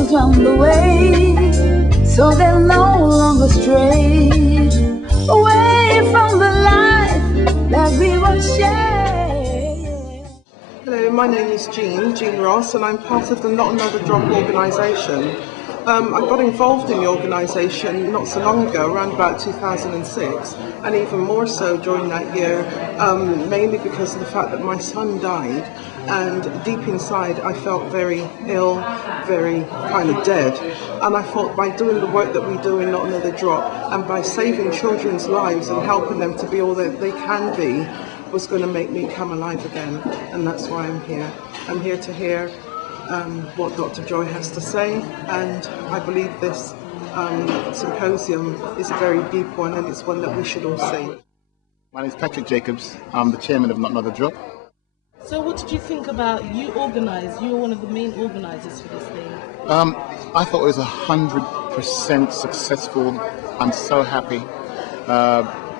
angels round the way, so they'll no longer stray away from the life that we will share. Hello, my name is Jean Ross, and I'm part of the Not Another Drop organisation. I got involved in the organisation not so long ago, around about 2006, and even more so during that year, mainly because of the fact that my son died, and deep inside I felt very ill, very kind of dead, and I thought by doing the work that we do in Not Another Drop, and by saving children's lives and helping them to be all that they can be, was going to make me come alive again, and that's why I'm here. I'm here to hear what Dr. Joy has to say, and I believe this symposium is a very deep one, and it's one that we should all see. My name is Patrick Jacobs. I'm the chairman of Not Another Drop. So what did you think about, you were one of the main organisers for this thing? I thought it was 100% successful. I'm so happy.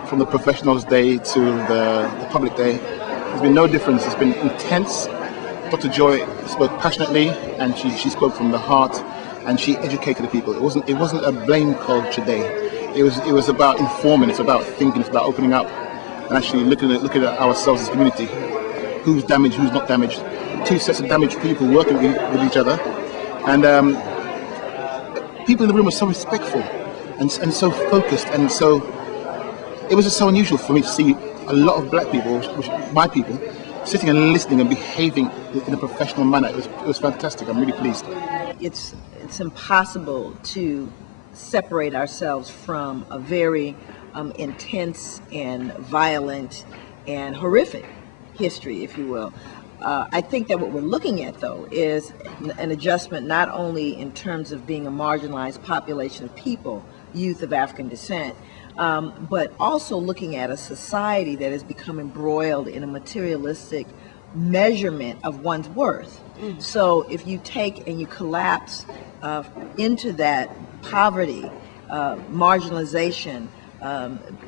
From the professionals' day to the public day, there's been no difference. It's been intense. Dr. Joy spoke passionately, and she spoke from the heart, and she educated the people. It wasn't a blame culture day. It was about informing. It's about thinking. It's about opening up, and actually looking at ourselves as a community. Who's damaged? Who's not damaged? Two sets of damaged people working with each other, and people in the room were so respectful and so focused, and so. It was just so unusual for me to see a lot of black people, my people, sitting and listening and behaving in a professional manner. It was fantastic. I'm really pleased. It's impossible to separate ourselves from a very intense and violent and horrific history, if you will. I think that what we're looking at, though, is an adjustment not only in terms of being a marginalized population of people, youth of African descent, but also looking at a society that has become embroiled in a materialistic measurement of one's worth. So if you take and you collapse into that poverty, marginalization,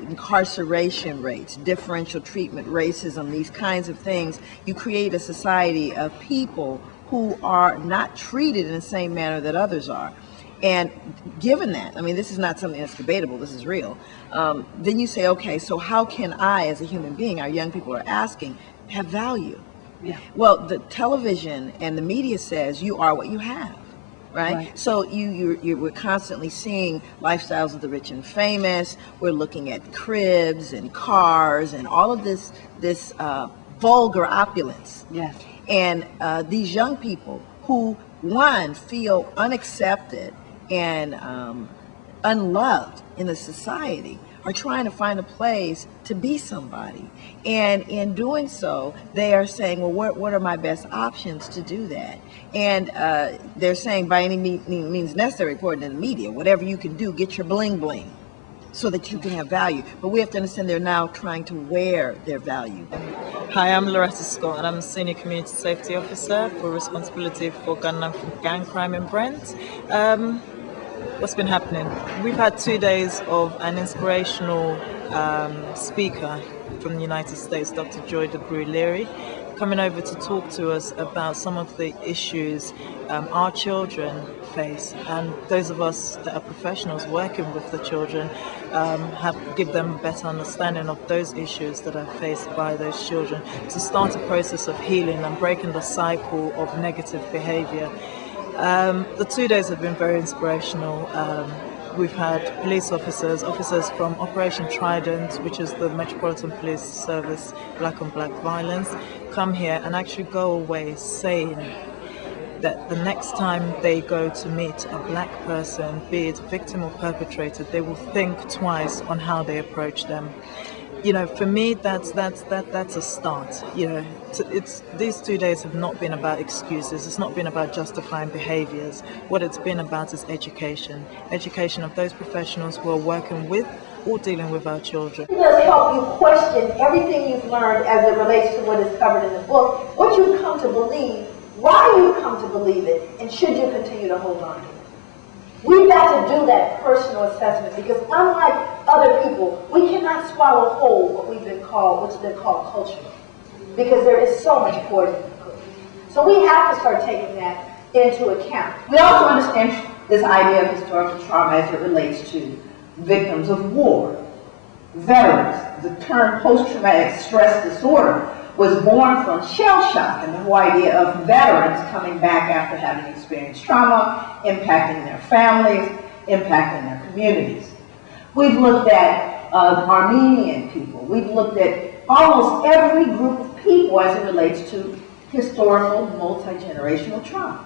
incarceration rates, differential treatment, racism, these kinds of things, you create a society of people who are not treated in the same manner that others are. And given that, I mean, this is not something that's debatable, this is real, then you say, okay, so how can I, as a human being, our young people are asking, have value? Yeah. Well, the television and the media says you are what you have, right? So we're constantly seeing lifestyles of the rich and famous. We're looking at cribs and cars and all of this vulgar opulence. Yes. And these young people who, one, feel unaccepted and unloved in the society are trying to find a place to be somebody. And in doing so, they are saying, well, what are my best options to do that? And they're saying by any means necessary, according to the media, whatever you can do, get your bling bling so that you can have value. But we have to understand they're now trying to wear their value. Hi, I'm Loretta Scott, and I'm a Senior Community Safety Officer for responsibility for gun and gang crime in Brent. What's been happening? We've had 2 days of an inspirational speaker from the United States, Dr. Joy De Gruy, coming over to talk to us about some of the issues our children face, and those of us that are professionals working with the children give them a better understanding of those issues that are faced by those children, to start a process of healing and breaking the cycle of negative behavior. The 2 days have been very inspirational. We've had police officers from Operation Trident, which is the Metropolitan Police Service Black on Black Violence, come here and actually go away saying that the next time they go to meet a black person, be it victim or perpetrator, they will think twice on how they approach them. You know, for me, that's a start. You know, these 2 days have not been about excuses. It's not been about justifying behaviors. What it's been about is education of those professionals who are working with or dealing with our children. It does help you question everything you've learned as it relates to what is covered in the book, what you've come to believe, why you've come to believe it, and should you continue to hold on to it. We've got to do that personal assessment, because unlike other people, we cannot swallow whole what's been called culture, because there is so much poison in the cookie. So we have to start taking that into account. We also understand this idea of historical trauma as it relates to victims of war, veterans. The term post-traumatic stress disorder was born from shell shock and the whole idea of veterans coming back after having experienced trauma, impacting their families, impacting their communities. We've looked at Armenian people. We've looked at almost every group of people as it relates to historical, multi-generational trauma.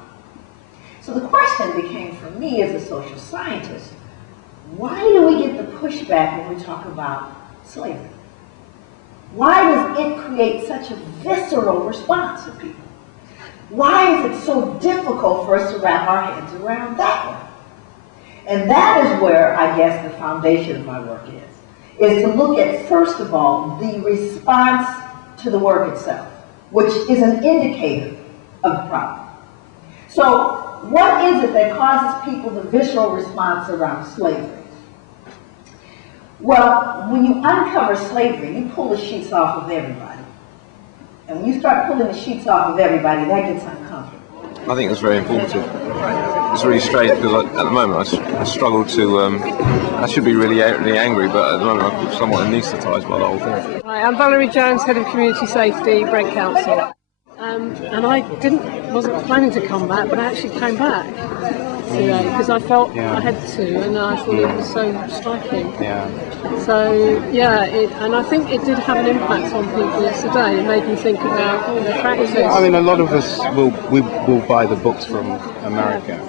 So the question became for me as a social scientist, why do we get the pushback when we talk about slavery? Why does it create such a visceral response in people? Why is it so difficult for us to wrap our heads around that one? And that is where I guess the foundation of my work is to look at, first of all, the response to the work itself, which is an indicator of the problem. So what is it that causes people the visceral response around slavery? Well, when you uncover slavery, you pull the sheets off of everybody. And when you start pulling the sheets off of everybody, that gets uncomfortable. I think it's very informative. It's really strange because at the moment I struggle to, I should be really angry, but at the moment I'm somewhat anaesthetised by the whole thing. Hi, I'm Valerie Jones, Head of Community Safety, Brent Council. And I wasn't planning to come back, but I actually came back today because I felt I had to, and I thought it was so striking. So and I think it did have an impact on people yesterday. It made me think about their practice. I mean, a lot of us will buy the books from America.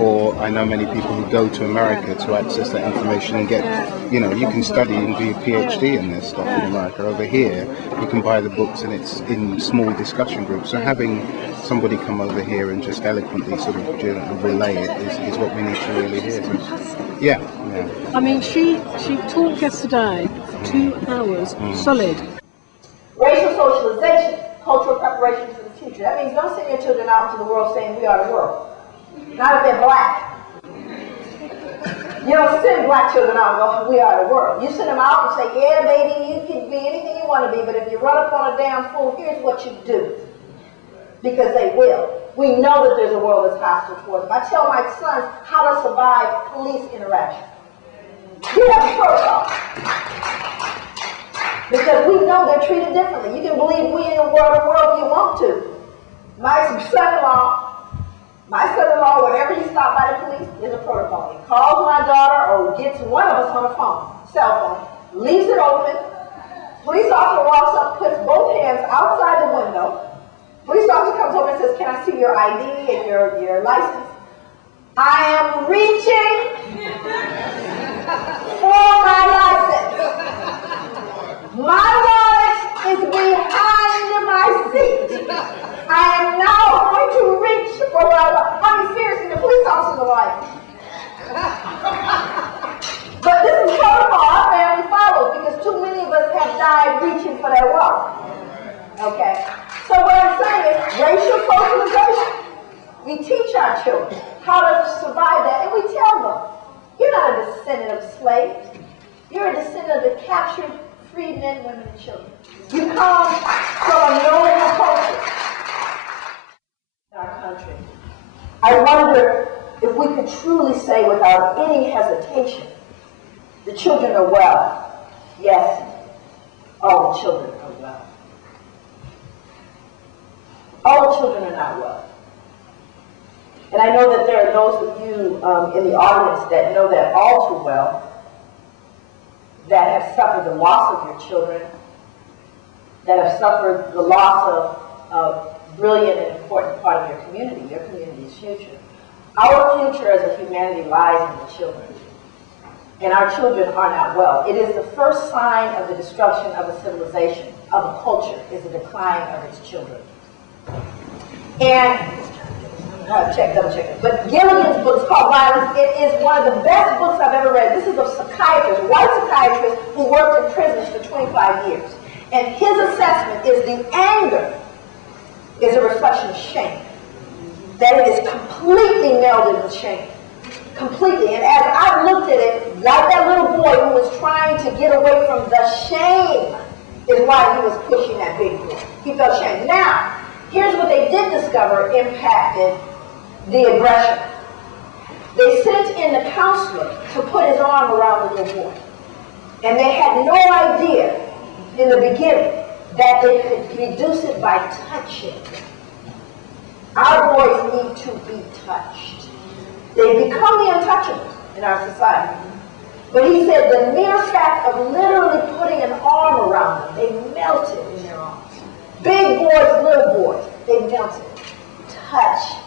Or I know many people who go to America to access that information and get, you know, you can study and do your PhD in this stuff in America. Over here, you can buy the books and it's in small discussion groups. So having somebody come over here and just eloquently sort of relay it is what we need to really hear. So, I mean, she talked yesterday for 2 hours, solid. Racial socialization, cultural preparation for the future. That means don't send your children out into the world saying we are the world. Not if they're black. You don't send black children out and go, we are the world. You send them out and say, yeah, baby, you can be anything you want to be, but if you run up on a damn fool, here's what you do. Because they will. We know that there's a world that's hostile towards them. I tell my sons how to survive police interaction. You have a protocol. Because we know they're treated differently. You can believe we in the world if you want to. My son-in-law, whenever he stopped by the police, there's a protocol. He calls my daughter or gets one of us on the phone, cell phone, leaves it open. Police officer walks up, puts both hands outside the window. Police officer comes over and says, can I see your ID and your license? I am reaching for my license. My wallet is behind my seat. I am now going to reach for my wallet. I mean, seriously, the police officers are like. But this is protocol our family follows because too many of us have died reaching for their wallet. Okay? So what I'm saying is racial socialization. We teach our children how to survive that, and we tell them, you're not a descendant of slaves. You're a descendant of the captured, freed men, women, and children. You come from a noble culture in our country. I wonder if we could truly say without any hesitation, the children are well. Yes, all the children are well. All the children are not well. And I know that there are those of you in the audience that know that all too well, that have suffered the loss of your children, that have suffered the loss of a brilliant and important part of your community's future. Our future as a humanity lies in the children. And our children are not well. It is the first sign of the destruction of a civilization, of a culture, is the decline of its children. And double check it. But Gilligan's book is called Violence. It is one of the best books I've ever read. This is a psychiatrist, a white psychiatrist who worked in prisons for 25 years. And his assessment is the anger is a reflection of shame. That it is completely melded with shame. Completely. And as I looked at it, like that little boy who was trying to get away from the shame is why he was pushing that big boy. He felt shame. Now, here's what they did discover impacted the aggression. They sent in the counselor to put his arm around the little boy. And they had no idea in the beginning that they could reduce it by touching. Our boys need to be touched. They become the untouchables in our society. But he said the mere fact of literally putting an arm around them, they melted in their arms. Big boys, little boys, they melted. Touch